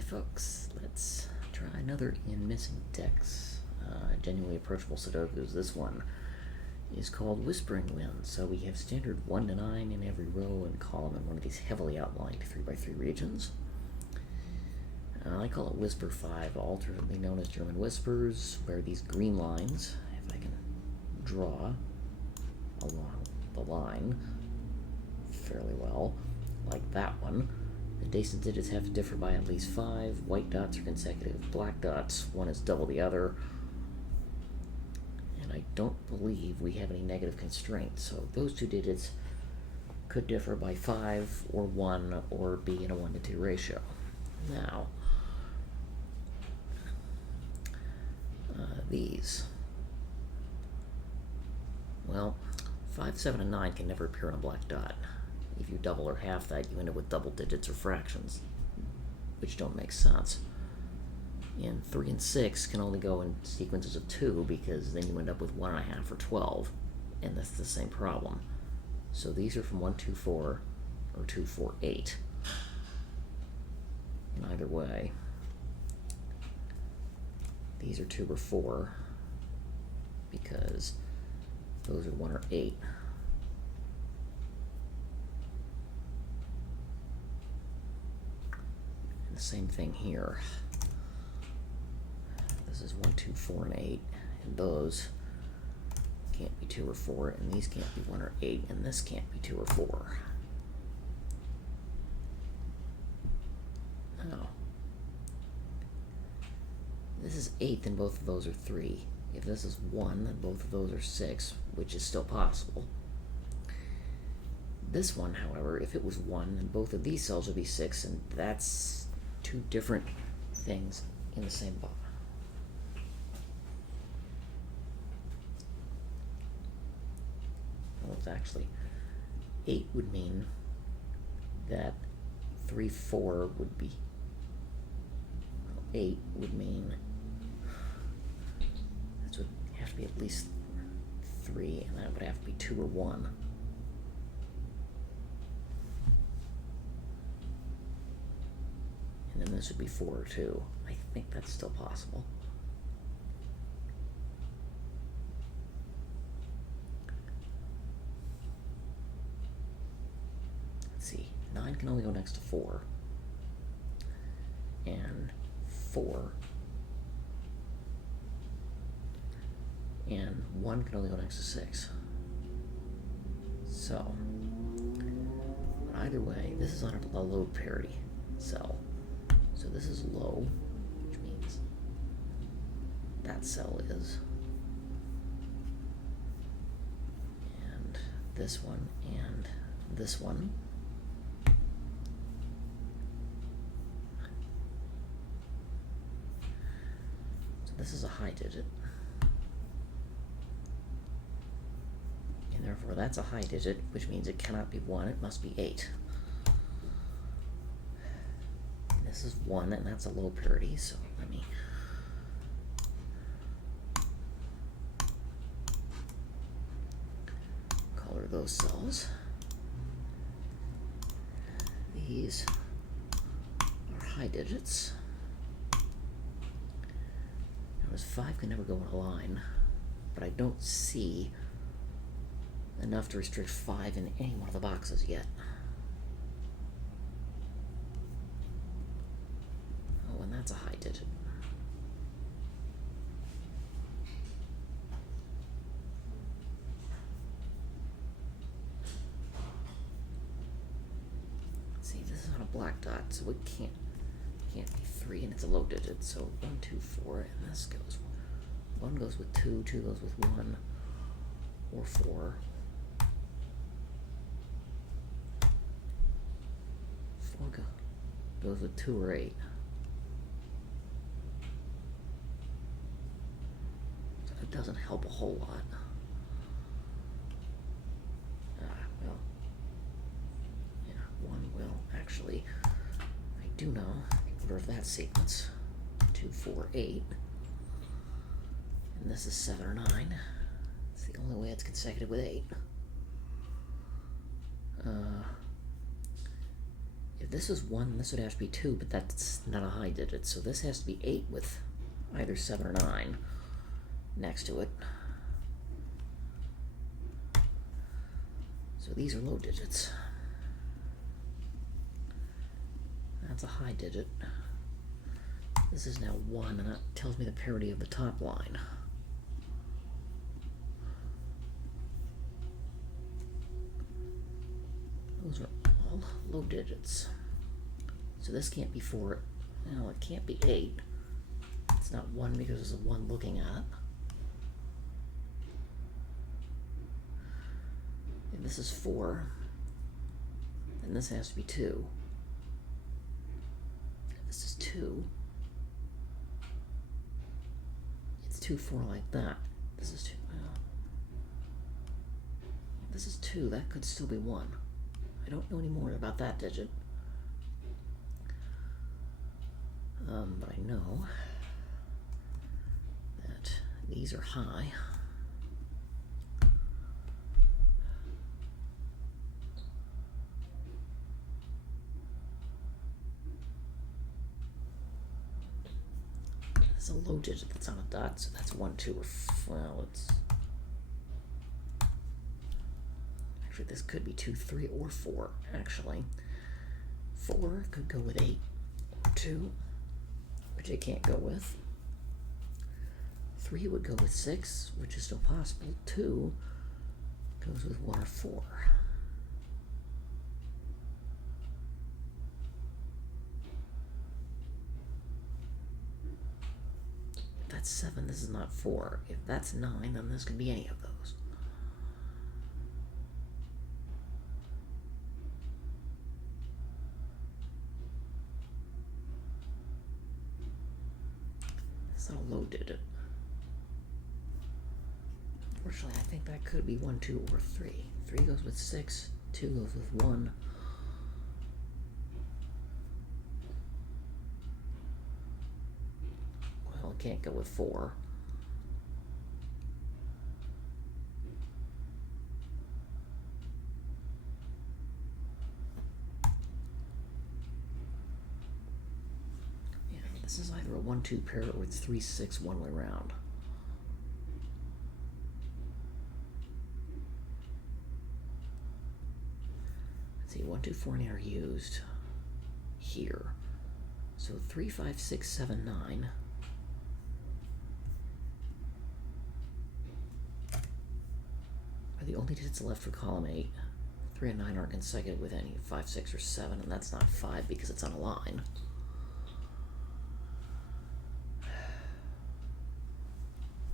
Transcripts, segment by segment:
Hi folks, let's try another in missing text. Genuinely approachable Sudokus. This one is called Whispering Wind. So we have standard 1 to 9 in every row and column in one of these heavily outlined 3x3 regions. I call it Whisper 5, alternately known as German Whispers, where these green lines, if I can draw along the line fairly well, like that one, the adjacent digits have to differ by at least 5. White dots are consecutive. Black dots, one is double the other. And I don't believe we have any negative constraints. So those two digits could differ by 5 or 1 or be in a 1 to 2 ratio. Now, these. Well, 5, 7, and 9 can never appear on a black dot. If you double or half that, you end up with double digits or fractions, which don't make sense. And 3 and 6 can only go in sequences of 2 because then you end up with 1.5 or 12, and that's the same problem. So these are from 1, 2, 4, or 2, 4, 8. And either way, these are 2 or 4 because those are 1 or 8. And the same thing here. This is 1, 2, 4, and 8, and those can't be 2 or 4, and these can't be 1 or 8, and this can't be 2 or 4. Now, this is 8, then both of those are 3. If this is 1, then both of those are 6, which is still possible. This one, however, if it was 1, then both of these cells would be 6, and that's two different things in the same box. Well, it's actually 8 would mean that 3, 4 would be 8 would mean this would have to be at least 3, and that would have to be 2 or 1. And then this would be 4 or 2. I think that's still possible. Let's see. 9 can only go next to 4. And 4. And 1 can only go next to 6. So, either way, this is on a low parity cell. So this is low, which means that cell is. And this one, and this one. So this is a high digit. And therefore that's a high digit, which means it cannot be 1, it must be 8. This is 1, and that's a low parity, so let me color those cells. These are high digits. Now this 5 can never go in a line, but I don't see enough to restrict 5 in any one of the boxes yet. Oh, and that's a high digit. See, this is on a black dot, so it can't be 3, and it's a low digit. So 1, 2, 4, and this goes 1 goes with 2, 2 goes with 1, or 4. 4 goes with 2 or 8. So it doesn't help a whole lot. Well, yeah, 1 will actually. I do know the order of that sequence: 2, 4, 8, and this is 7 or 9. It's the only way it's consecutive with 8. If this was 1, this would have to be 2, but that's not a high digit, so this has to be 8 with either 7 or 9 next to it. So these are low digits. That's a high digit. This is now 1, and that tells me the parity of the top line. Those are all low digits. So this can't be 4. No, it can't be 8. It's not 1 because there's a 1 looking at. If this is 4, then this has to be 2. If this is 2, it's 2, 4 like that. This is 2. Well, if this is 2, that could still be 1. I don't know any more about that digit. But I know that these are high. It's a low digit that's on a dot, so that's 1, 2, or well, it's actually this could be 2, 3, or 4. Actually, 4 could go with 8 or 2, which it can't go with. 3 would go with 6, which is still possible. 2 goes with 1 or 4. If that's 7, this is not 4. If that's 9, then this could be any of those. It's not a low digit. Unfortunately, I think that could be 1, 2, or 3. 3 goes with 6, 2 goes with 1. Well, it can't go with 4. Yeah, this is either a 1, 2 pair or it's 3, 6 one way round. See, 1, 2, 4, and 8 are used here. So 3, 5, 6, 7, 9. Are the only digits left for column 8. 3 and 9 aren't consecutive with any 5, 6, or 7, and that's not 5 because it's on a line.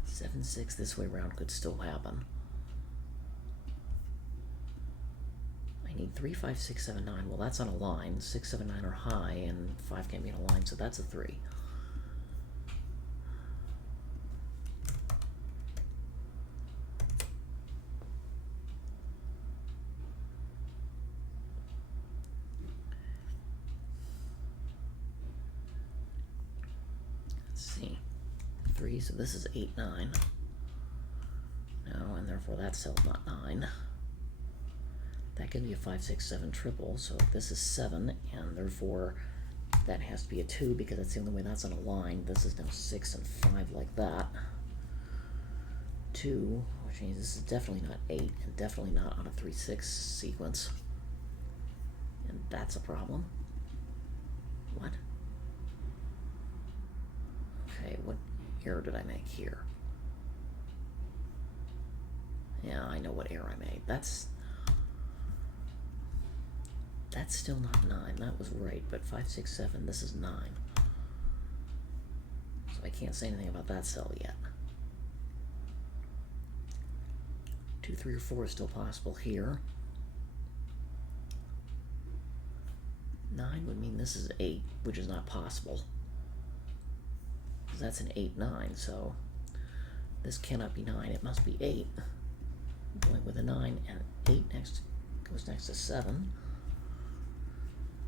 7, 6 this way around could still happen. I need 3, 5, 6, 7, 9. Well, that's on a line. 6, 7, 9 are high, and 5 can't be on a line, so that's a 3. Let's see. 3, so this is 8, 9. No, and therefore that cell's not 9. That could be a 5, 6, 7 triple, so this is 7, and therefore that has to be a 2 because that's the only way that's on a line. This is now 6 and 5 like that. 2, which means this is definitely not 8, and definitely not on a 3, 6 sequence. And that's a problem. What? Okay, what error did I make here? Yeah, I know what error I made. That's still not 9. That was right, but 5, 6, 7, this is 9. So I can't say anything about that cell yet. 2, 3, or 4 is still possible here. 9 would mean this is 8, which is not possible. Because that's an 8, 9, so this cannot be 9. It must be 8. I'm going with a 9, and 8 goes next to 7.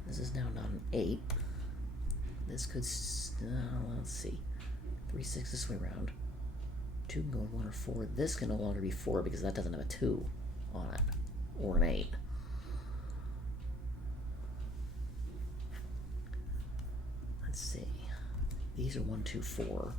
This is now not an 8. This could, let's see. 3, 6 this way around. 2 can go with 1 or 4. This can no longer be 4 because that doesn't have a 2 on it. Or an 8. Let's see. These are 1, 2, 4.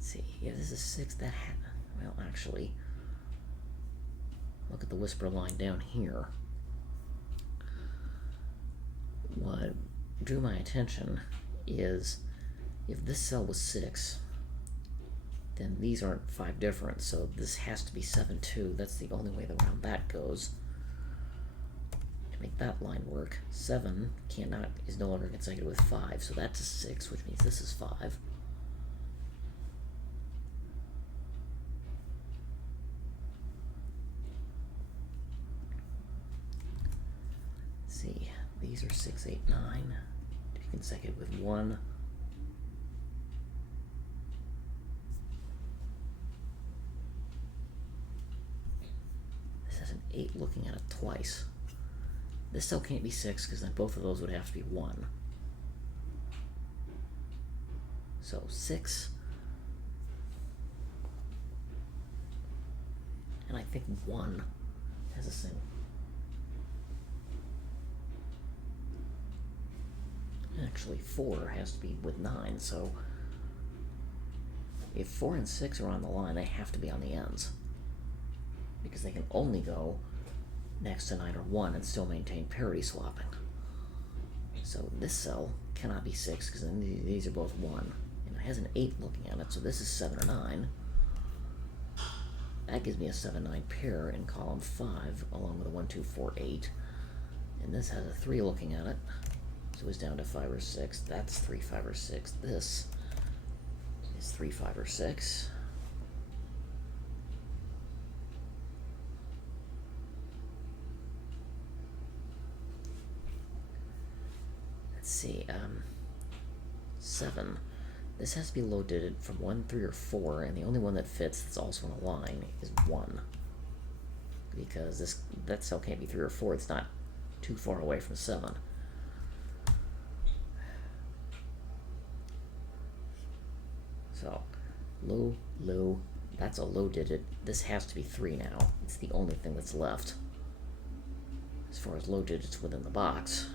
See, if this is 6, well, actually, look at the whisper line down here. What drew my attention is if this cell was 6, then these aren't 5 different, so this has to be 7 too. That's the only way around that goes. To make that line work, 7 is no longer consecutive with 5, so that's a 6, which means this is 5. See, these are 6, 8, 9, to be consecutive with 1. This has an 8 looking at it twice. This cell can't be 6 because then both of those would have to be 1. So 6, and I think 1 has a single. Actually, 4 has to be with 9, so if 4 and 6 are on the line, they have to be on the ends. Because they can only go next to 9 or 1 and still maintain parity swapping. So this cell cannot be 6, because then these are both 1. And it has an 8 looking at it, so this is 7 or 9. That gives me a 7-9 pair in column 5, along with a 1, 2, 4, 8. And this has a 3 looking at it. So it's down to 5 or 6. That's 3, 5, or 6. This is 3, 5, or 6. Let's see. 7. This has to be low-digit from 1, 3, or 4, and the only one that fits that's also on a line is 1. Because that cell can't be 3 or 4. It's not too far away from 7. So, low, low, that's a low digit. This has to be 3 now. It's the only thing that's left as far as low digits within the box.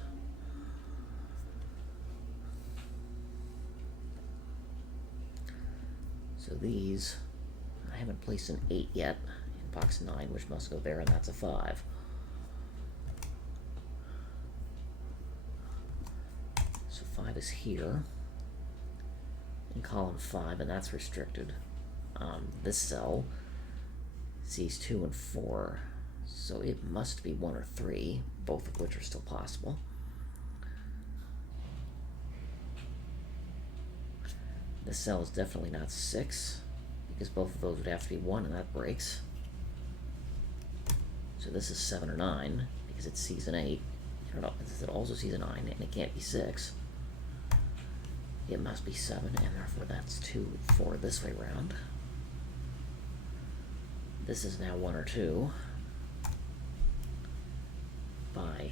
So these, I haven't placed an 8 yet in box 9, which must go there, and that's a 5. So 5 is here in column 5, and that's restricted. This cell sees 2 and 4, so it must be 1 or 3, both of which are still possible. This cell is definitely not 6, because both of those would have to be 1, and that breaks. So this is 7 or 9, because it sees an 8. It also sees a 9, and it can't be 6. It must be 7, and therefore that's 2, 4 this way round. This is now 1 or 2. By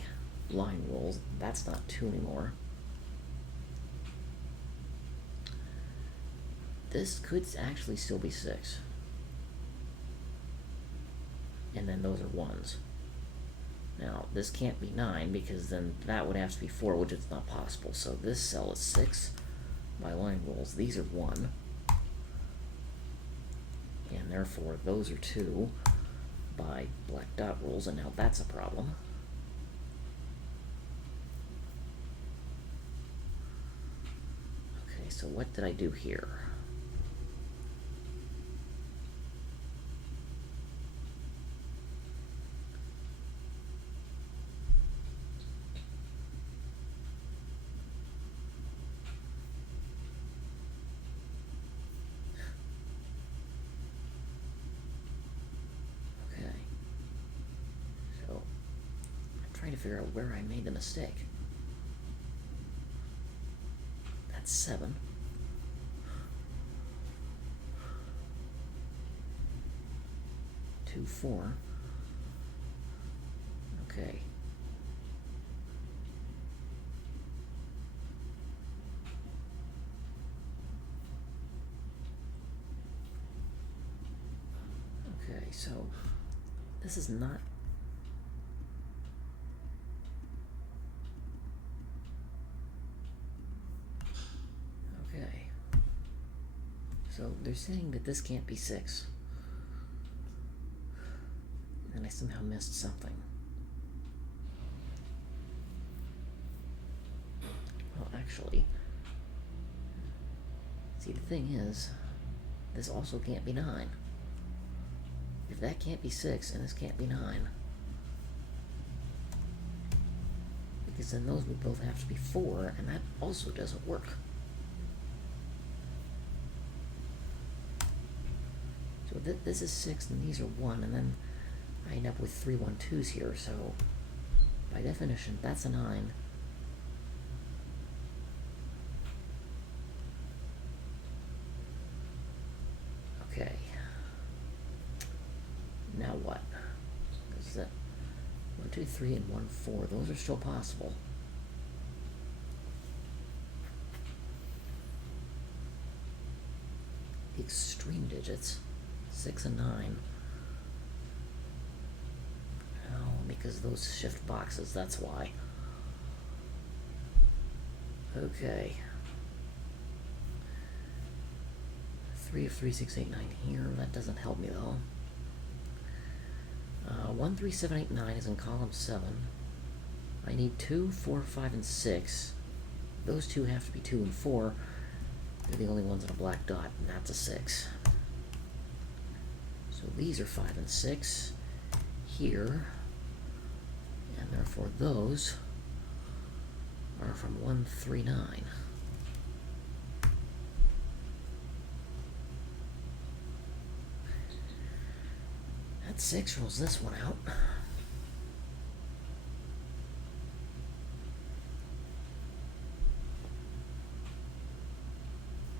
line rules, that's not 2 anymore. This could actually still be 6. And then those are 1s. Now, this can't be 9, because then that would have to be 4, which is not possible. So this cell is 6 by line rules. These are 1. And therefore, those are 2 by black dot rules, and now that's a problem. Okay, so what did I do here? Trying to figure out where I made the mistake. That's 7. Two, 4. Okay. so this is not... Okay. So they're saying that this can't be 6. And I somehow missed something. Well, actually... See, the thing is, this also can't be 9. If that can't be 6, and this can't be 9, because then those would both have to be 4, and that also doesn't work. So this is 6, and these are 1, and then I end up with 3 1 2s here, so by definition, that's a 9. Okay. Now what? Is that 1 2 3 and 1 4? Those are still possible. The extreme digits, 6 and 9. Oh, because those shift boxes, that's why. Okay. 3 of 3, 6, 8, 9 here. That doesn't help me though. 1, 3, 7, 8, 9 is in column 7. I need 2, 4, 5, and 6. Those two have to be 2 and 4. They're the only ones in a black dot, and that's a 6. So these are 5 and 6 here, and therefore those are from 1, 3, 9. That 6 rolls this one out.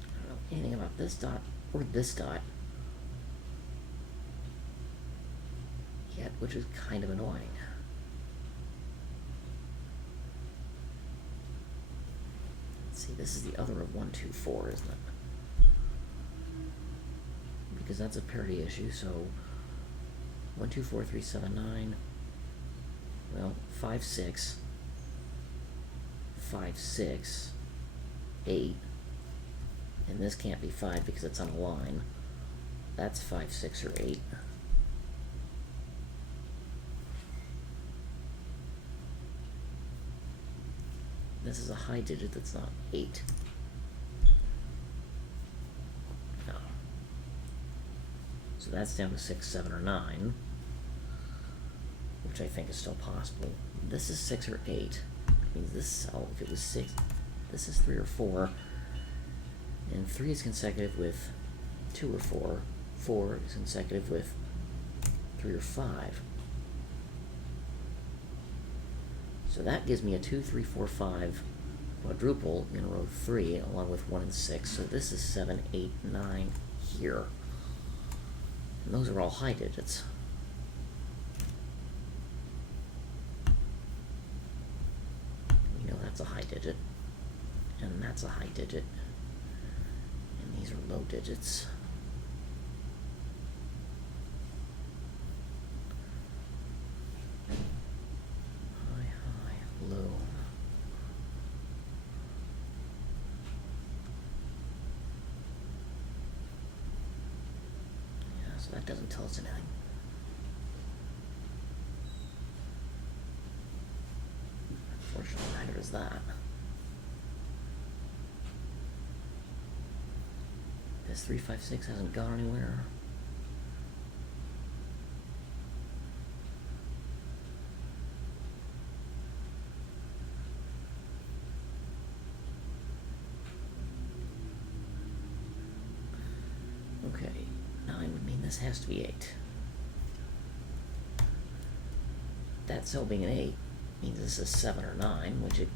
I don't know anything about this dot or this dot yet, which is kind of annoying. Let's see, this is the other of 1, 2, 4, isn't it? Because that's a parity issue, so 1, 2, 4, 3, 7, 9. Well, 5, 6. 5, 6. 8. And this can't be 5 because it's on a line. That's 5, 6, or 8. This is a high digit that's not 8. No. So that's down to 6, 7, or 9, which I think is still possible. This is 6 or 8. It means this, oh, if it was 6, this is 3 or 4. And 3 is consecutive with 2 or 4. 4 is consecutive with 3 or 5. So that gives me a 2, 3, 4, 5 quadruple in row 3, along with 1 and 6. So this is 7, 8, 9 here. And those are all high digits. We know that's a high digit. And that's a high digit. And these are low digits. High, high, low. Yeah, so that doesn't tell us anything. Unfortunately, neither is that. This 3, 5, 6 hasn't gone anywhere. Okay, 9 would mean this has to be 8. That cell being an 8 means this is 7 or 9, which it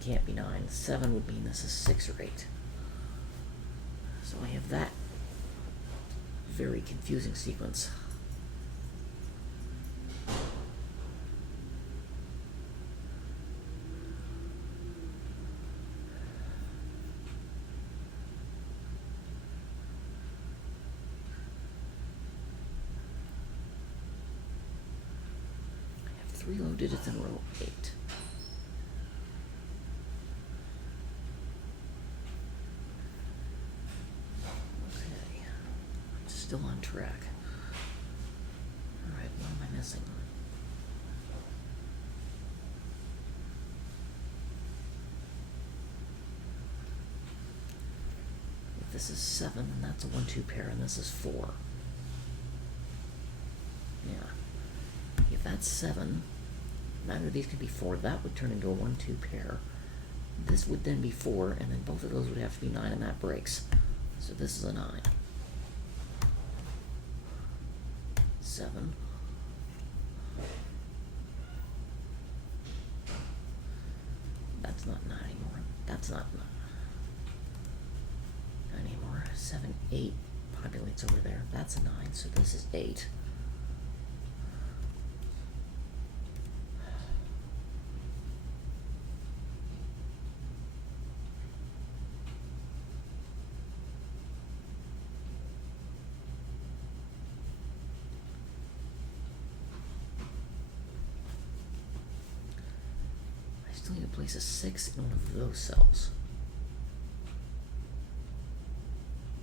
can't be 9. 7 would mean this is 6 or 8. So I have that very confusing sequence. 3 low digits in row 8. Okay, still on track. Alright, what am I missing? If this is 7, then that's a 1-2 pair, and this is 4. Yeah. If that's 7, neither of these could be 4. That would turn into a 1-2 pair. This would then be 4, and then both of those would have to be 9, and that breaks. So this is a 9. 7. That's not 9 anymore. That's not 9 anymore. 7, 8 populates over there. That's a 9, so this is 8. I still need to place a 6 in one of those cells.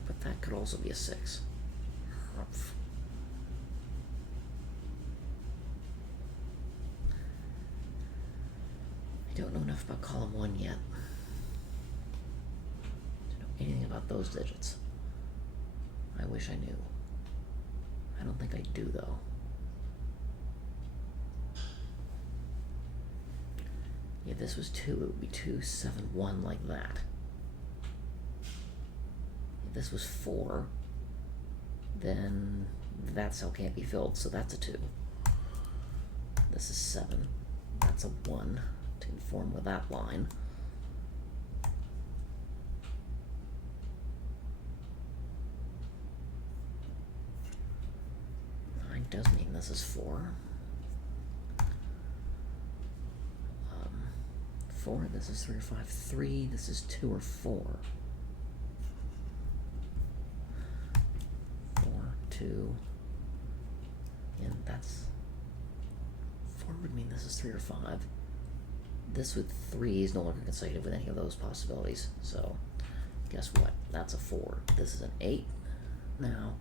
But that could also be a 6. Humph. I don't know enough about column 1 yet to know anything about those digits. I wish I knew. I don't think I do, though. If this was 2, it would be 2, 7, 1, like that. If this was 4, then that cell can't be filled, so that's a 2. This is 7. That's a 1 to conform with that line. Nine does mean this is 4. 4, this is 3 or 5. 3, this is 2 or 4. 4, 2, and that's 4 would mean this is 3 or 5. This with 3 is no longer consecutive with any of those possibilities. So, guess what? That's a 4. This is an 8. Now,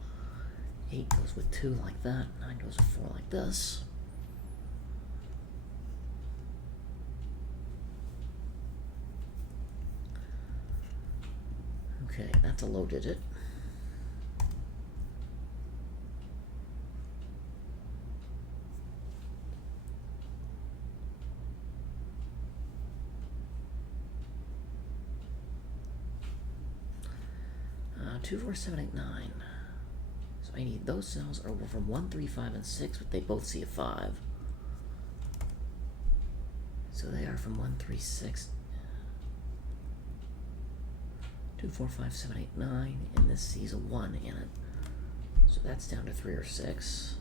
8 goes with 2 like that. 9 goes with 4 like this. Okay, that's a low digit. Two, 4, 7, 8, 9. So I need those cells are from 1, 3, 5, and 6, but they both see a 5. So they are from 1, 3, 6. 2, 4, 5, 7, 8, 9, and this sees a 1 in it. So that's down to 3 or 6.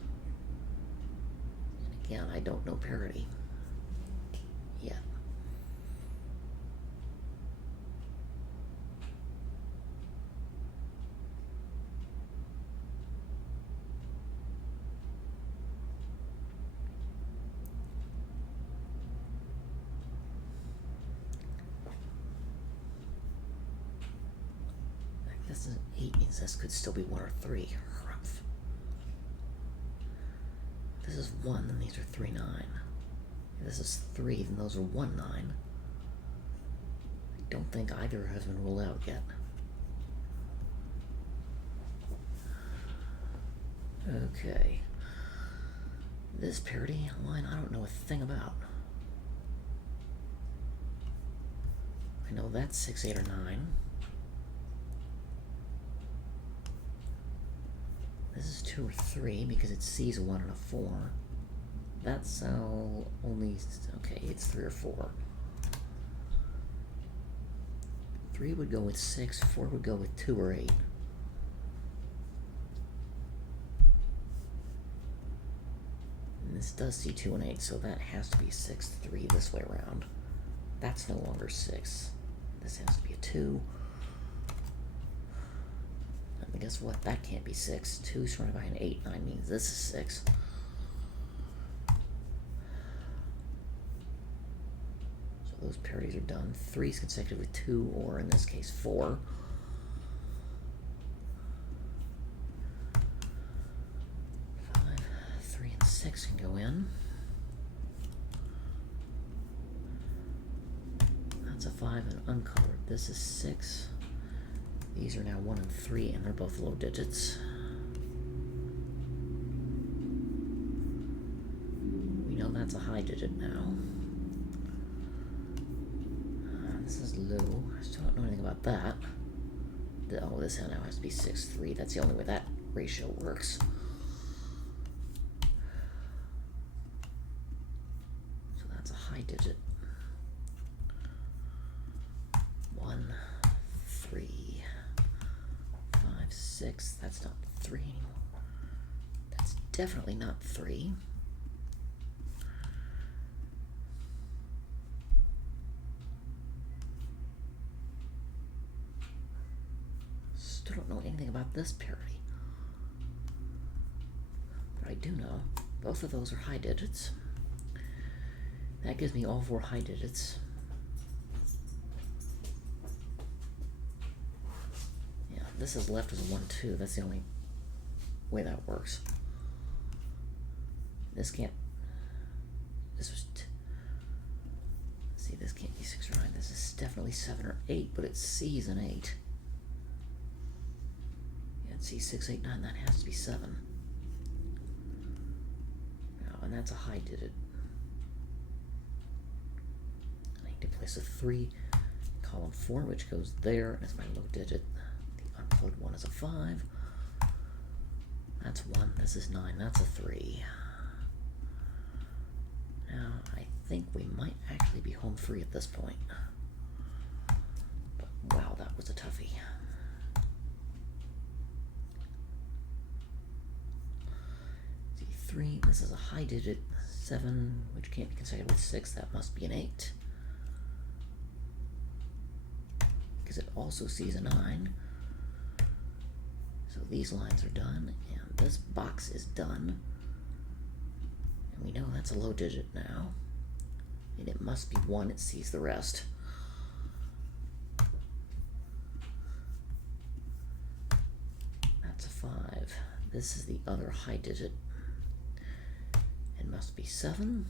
And again, I don't know parity yet. This is an 8 means this could still be 1 or 3. Humph. If this is 1, then these are 3, 9. If this is 3, then those are 1, 9. I don't think either has been ruled out yet. Okay. This parity line I don't know a thing about. I know that's 6, 8, or 9. This is 2 or 3 because it sees a 1 and a 4. That cell only, okay, it's 3 or 4. 3 would go with 6, 4 would go with 2 or 8. And this does see 2 and 8, so that has to be 6, 3 this way around. That's no longer 6. This has to be a 2. And guess what? That can't be 6. 2 surrounded by an 8. 9 means this is 6. those parities are done. 3's consecutive with 2, or in this case 4. 5, 3, and 6 can go in. That's a 5 and uncolored. This is 6. These are now 1 and 3, and they're both low digits. We know that's a high digit now. This is low. I still don't know anything about that. Oh, this now has to be 6, 3. That's the only way that ratio works. So that's a high digit. 1, 3, 5, 6. That's not 3 anymore. That's definitely not 3. Still don't know anything about this parity. But I do know both of those are high digits. That gives me all 4 high digits. Yeah, this is left as a 1, 2. That's the only way that works. This can't. This was. See, this can't be 6 or 9. This is definitely 7 or 8, but it C's an 8. See, 6, 8, 9, that has to be 7. Now, and that's a high digit. I need to place a 3, column 4, which goes there, and it's my low digit. The uncolored 1 is a 5. That's 1, this is 9, that's a 3. Now, I think we might actually be home free at this point. But wow, that was a toughie. 3, this is a high digit. 7, which can't be consecutive with 6, that must be an 8. Because it also sees a 9. So these lines are done, and this box is done. And we know that's a low digit now. And it must be 1, it sees the rest. That's a 5. This is the other high digit. It must be 7.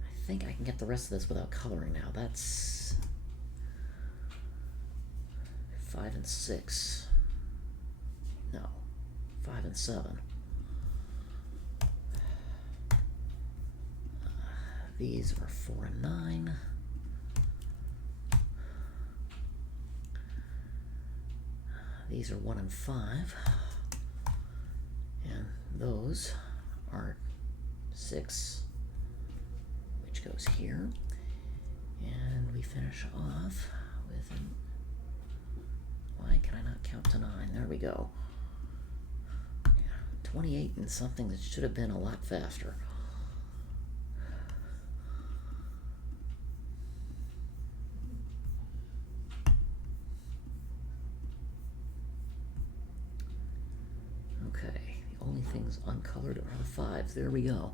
I think I can get the rest of this without coloring now. That's 5 and 6. No, 5 and 7. These are 4 and 9. These are 1 and 5. And those are 6, which goes here. And we finish off with an, why can I not count to 9? There we go. Yeah, 28 and something that should have been a lot faster. Okay, the only things uncolored are the 5s. There we go.